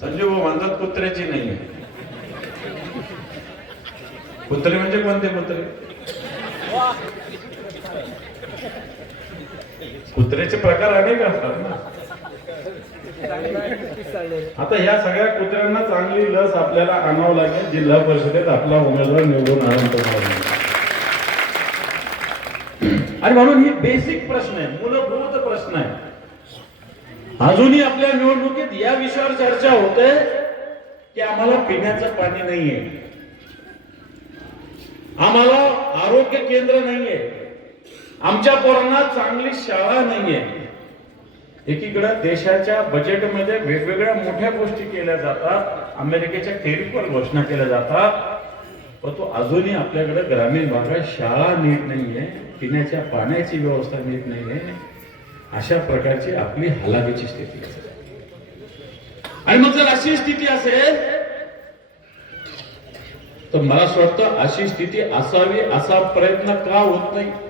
संजीव म्हणतात कुत्र्याची नाहीये. कुत्रे म्हणजे कोणते कुत्रे? कुत्र्याचे प्रकार अनेक असतात ना. आता या सगळ्या कुत्र्यांना चांगली लस आपल्याला आणावं लागेल. जिल्हा परिषदेत आपला उमेदवार निवडून आणतो. आणि म्हणून ही बेसिक प्रश्न आहे, मूलभूत प्रश्न आहे. अजूनही आपल्या निवडणुकीत या विषयावर चर्चा होते की आम्हाला पिण्याचं पाणी नाहीये, आम्हाला आरोग्य केंद्र नाहीये, आमच्या पोरांना चांगली शाळा नाहीये. एकीकडे देशाच्या बजेटमध्ये वेगवेगळ्या मोठ्या गोष्टी केल्या जातात, अमेरिकेच्या टेरिफवर घोषणा केल्या जातात, पण तो अजूनही आपल्याकडे ग्रामीण भागात शाळा नीट नाहीये, पिण्याच्या पाण्याची व्यवस्था नीट नाहीये. अशा प्रकारची आपली हलाखीची स्थिती असेल. आणि मग जर अशी स्थिती असेल तर मला असं वाटतं अशी स्थिती असावी असा प्रयत्न का होत नाही.